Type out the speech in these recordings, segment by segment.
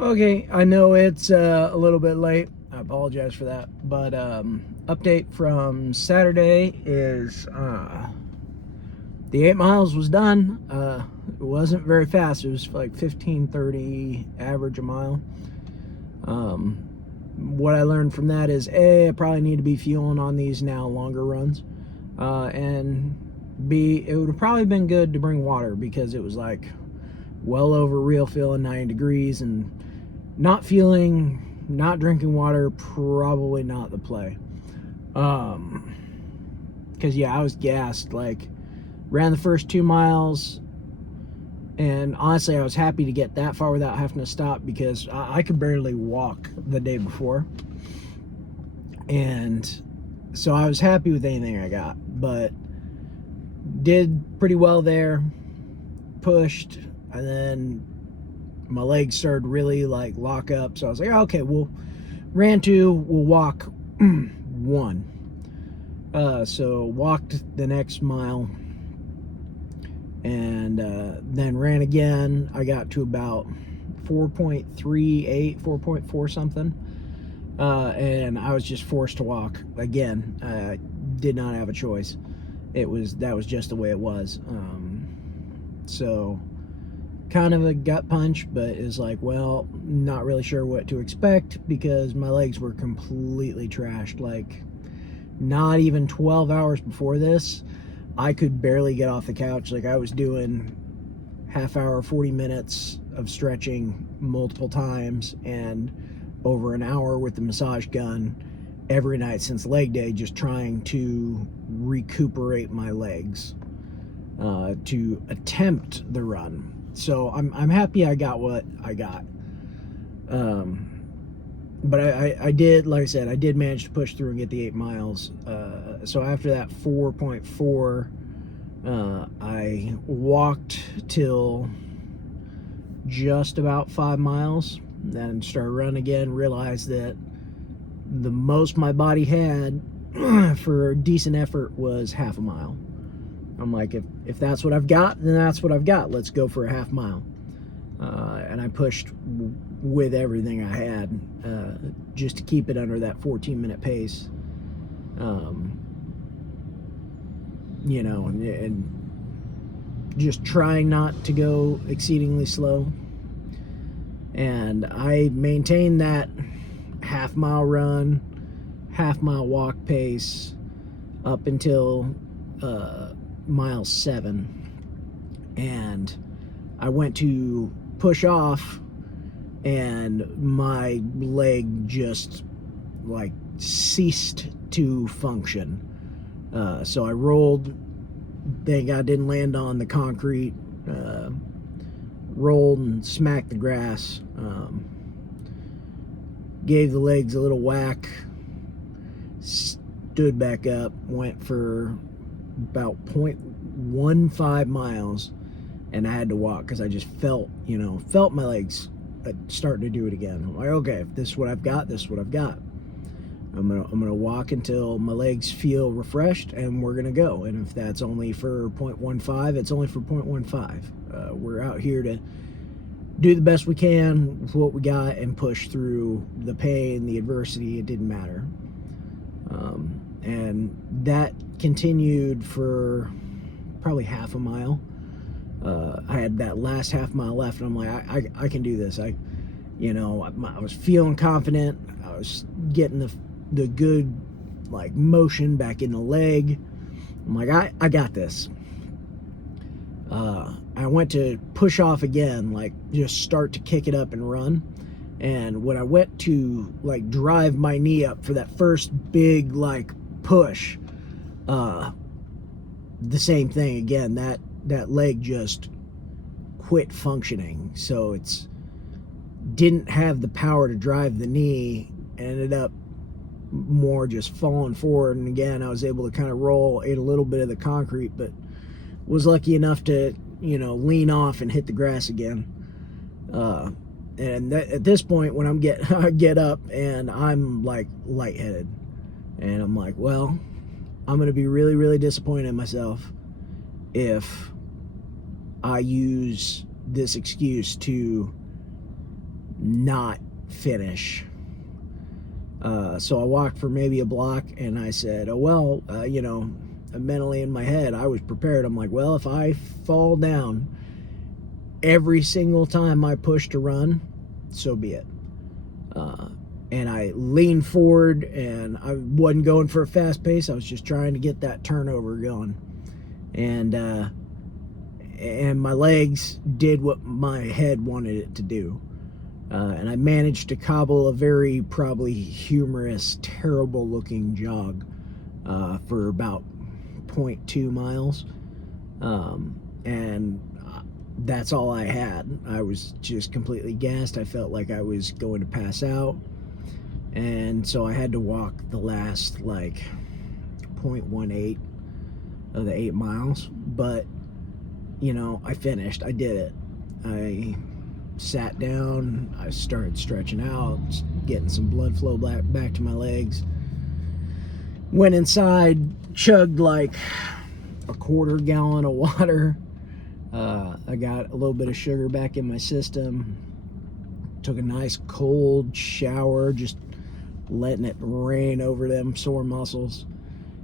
Okay, I know it's a little bit late. I apologize for that. But update from Saturday is the 8 miles was done. It wasn't very fast. It was like 15:30 average a mile. Um, what I learned from that is A, I probably need to be fueling on these now longer runs. And B, it would have probably been good to bring water because it was like well over real feeling 90 degrees, and not drinking water, probably not the play. Because yeah, I was gassed. Like, ran the first 2 miles, and honestly, I was happy to get that far without having to stop because I could barely walk the day before, and so I was happy with anything I got. But did pretty well there. Pushed, and then my legs started really like lock up. So I was like, okay, we'll ran 2, we'll walk 1. So walked the next mile, and then ran again. I got to about 4.38, 4.4 something, and I was just forced to walk again. Did not have a choice. That was just the way it was. So kind of a gut punch, but is like, well, not really sure what to expect because my legs were completely trashed. Like, not even 12 hours before this, I could barely get off the couch. Like, I was doing half hour, 40 minutes of stretching multiple times and over an hour with the massage gun every night since leg day, just trying to recuperate my legs to attempt the run. So I'm happy I got what I got. Um, but I did, like I said, I did manage to push through and get the 8 miles. So after that 4.4, I walked till just about 5 miles, then started running again. Realized that the most my body had for decent effort was half a mile. I'm like, if that's what I've got, then that's what I've got. Let's go for a half mile. And I pushed with everything I had just to keep it under that 14-minute pace. Um, and just trying not to go exceedingly slow. And I maintained that half mile run, half mile walk pace up until mile 7. And I went to push off, and my leg just like ceased to function. So I rolled. Thank God didn't land on the concrete. Rolled and smacked the grass. Gave the legs a little whack. Stood back up. Went for about 0.15 miles, and I had to walk because I just felt my legs starting to do it again. I'm like, okay, if this is what I've got, this is what I've got. I'm gonna walk until my legs feel refreshed, and we're gonna go. And if that's only for 0.15, it's only for 0.15. We're out here to do the best we can with what we got and push through the pain, the adversity. It didn't matter. And that continued for probably half a mile. I had that last half mile left, and I'm like, I can do this. I was feeling confident. I was getting the good like motion back in the leg. I'm like, I got this. I went to push off again, like just start to kick it up and run. And when I went to like drive my knee up for that first big like push, the same thing again. That leg just quit functioning. So it's didn't have the power to drive the knee, and ended up more just falling forward. And again, I was able to kind of roll, ate a little bit of the concrete, but was lucky enough to lean off and hit the grass again. And at this point, when I get up and I'm like lightheaded, and I'm like, well, I'm gonna be really, really disappointed in myself if I use this excuse to not finish. So I walked for maybe a block, and I said, oh, well, mentally in my head, I was prepared. I'm like, well, if I fall down every single time I push to run, so be it. And I leaned forward, and I wasn't going for a fast pace. I was just trying to get that turnover going. And my legs did what my head wanted it to do. And I managed to cobble a very probably humorous, terrible looking jog for about 0.2 miles. And that's all I had. I was just completely gassed. I felt like I was going to pass out. And so I had to walk the last like 0.18 of the 8 miles. But, I finished. I did it. I sat down, I started stretching out, getting some blood flow back to my legs. Went inside, chugged like a 1/4 gallon of water. I got a little bit of sugar back in my system. Took a nice cold shower, just letting it rain over them sore muscles.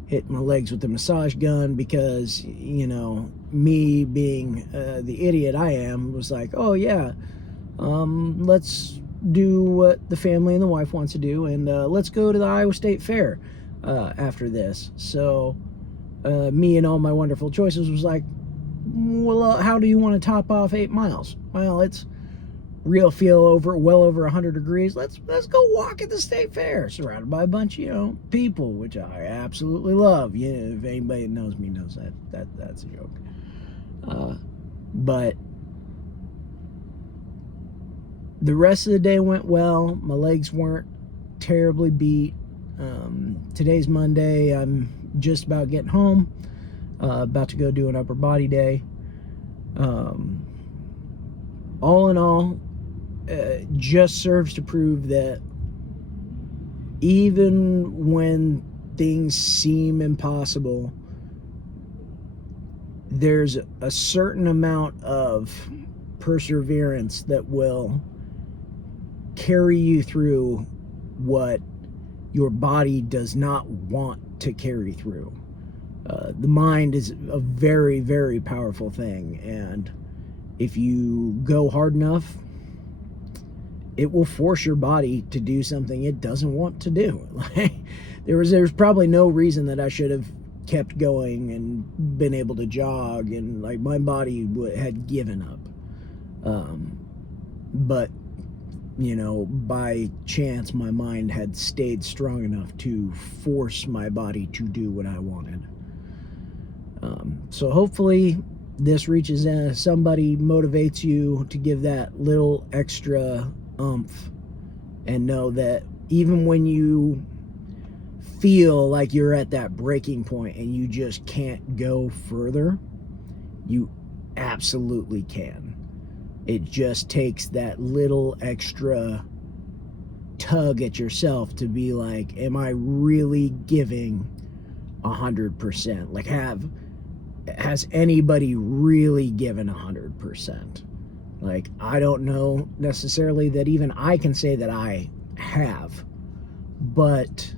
Hit my legs with the massage gun because, me being the idiot I am, was like, oh yeah, let's do what the family and the wife wants to do, and let's go to the Iowa State Fair after this. So me and all my wonderful choices was like, well, how do you want to top off 8 miles? Well, it's real feel well over 100 degrees. Let's go walk at the State Fair, surrounded by a bunch of people, which I absolutely love. If anybody that knows me knows that's a joke. But the rest of the day went well. My legs weren't terribly beat. Today's Monday. I'm just about getting home. About to go do an upper body day. All in all, just serves to prove that even when things seem impossible, there's a certain amount of perseverance that will carry you through what your body does not want to carry through. The mind is a very, very powerful thing, and if you go hard enough, it will force your body to do something it doesn't want to do. There's probably no reason that I should have kept going and been able to jog, and like my body had given up. But by chance, my mind had stayed strong enough to force my body to do what I wanted. So hopefully this reaches somebody, motivates you to give that little extra oomph, and know that even when you feel like you're at that breaking point and you just can't go further, you absolutely can. It just takes that little extra tug at yourself to be like, am I really giving 100%? Like, has anybody really given 100%? Like, I don't know necessarily that even I can say that I have, but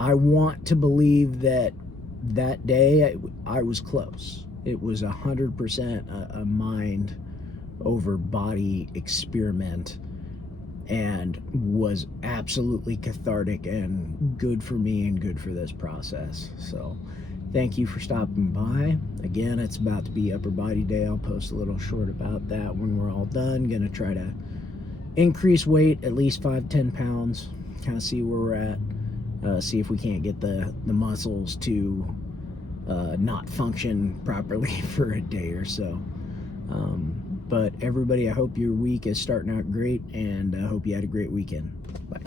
I want to believe that that day I was close. It was 100% a mind over body experiment, and was absolutely cathartic and good for me and good for this process. So thank you for stopping by. Again, it's about to be upper body day. I'll post a little short about that when we're all done. Gonna try to increase weight at least 5-10 pounds, kind of see where we're at, see if we can't get the muscles to not function properly for a day or so. But everybody, I hope your week is starting out great, and I hope you had a great weekend. Bye.